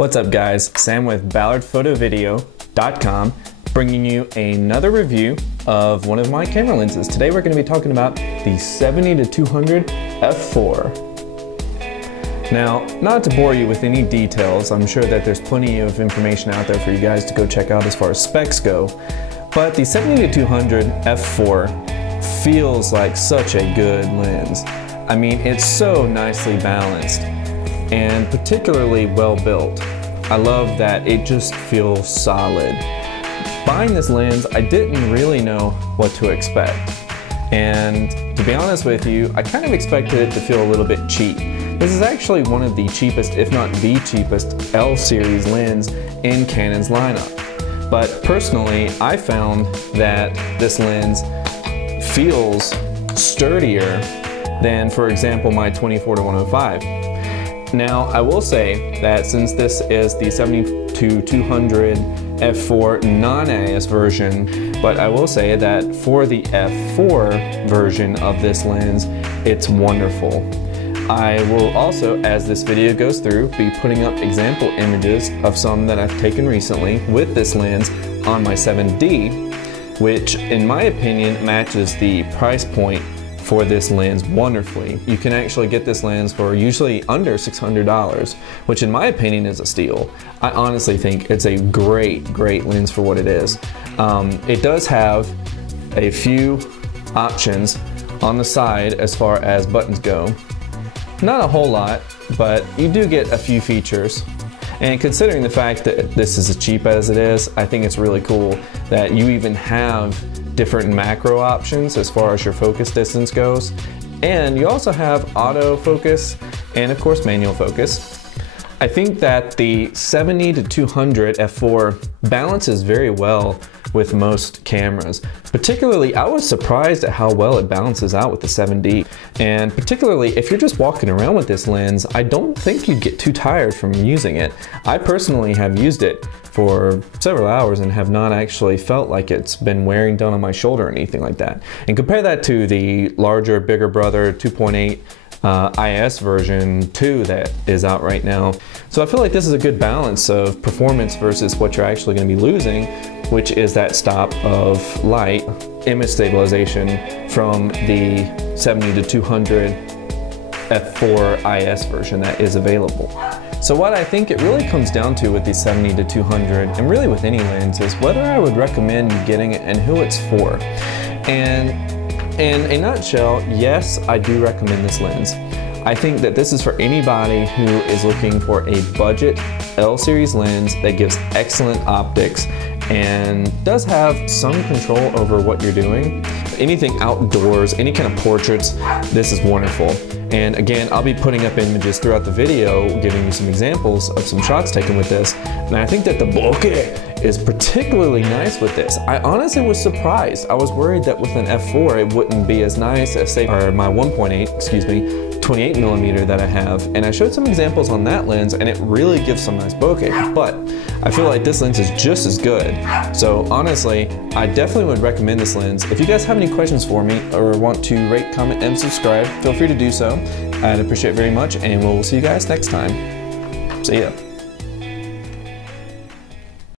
What's up guys, Sam with ballardphotovideo.com bringing you another review of one of my camera lenses. Today we're going to be talking about the 70-200 f4. Now, not to bore you with any details, I'm sure that there's plenty of information out there for you guys to go check out as far as specs go, but the 70-200 f4 feels like such a good lens. I mean, it's so nicely balanced and particularly well built. I love that it just feels solid. Buying this lens, I didn't really know what to expect. And to be honest with you, I kind of expected it to feel a little bit cheap. This is actually one of the cheapest, if not the cheapest, L series lens in Canon's lineup. But personally, I found that this lens feels sturdier than, for example, my 24-105. Now, I will say that since this is the 70-200 f4 non-AIS version, but I will say that for the f4 version of this lens, it's wonderful. I will also, as this video goes through, be putting up example images of some that I've taken recently with this lens on my 7D, which in my opinion matches the price point for this lens wonderfully. You can actually get this lens for usually under $600, which in my opinion is a steal. I honestly think it's a great lens for what it is. It does have a few options on the side as far as buttons go. Not a whole lot, but you do get a few features. And considering the fact that this is as cheap as it is, I think it's really cool that you even have different macro options as far as your focus distance goes. And you also have autofocus and of course manual focus. I think that the 70-200 f4 balances very well with most cameras. Particularly, I was surprised at how well it balances out with the 7D. And particularly, if you're just walking around with this lens, I don't think you'd get too tired from using it. I personally have used it for several hours and have not actually felt like it's been wearing down on my shoulder or anything like that. And compare that to the larger, bigger brother 2.8 IS version 2 that is out right now. So I feel like this is a good balance of performance versus what you're actually going to be losing, which is that stop of light, image stabilization from the 70-200 f4 IS version that is available. So what I think it really comes down to with the 70-200 and really with any lens is whether I would recommend getting it and who it's for. And in a nutshell, yes, I do recommend this lens. I think that this is for anybody who is looking for a budget L series lens that gives excellent optics and does have some control over what you're doing. Anything outdoors, any kind of portraits, this is wonderful. And again, I'll be putting up images throughout the video, giving you some examples of some shots taken with this. And I think that the bokeh is particularly nice with this. I honestly was surprised. I was worried that with an f4 it wouldn't be as nice as say my 28mm that I have, and I showed some examples on that lens and it really gives some nice bokeh, but I feel like this lens is just as good. So honestly, I definitely would recommend this lens. If you guys have any questions for me or want to rate, comment, and subscribe, feel free to do so. I'd appreciate it very much, and we'll see you guys next time. See ya.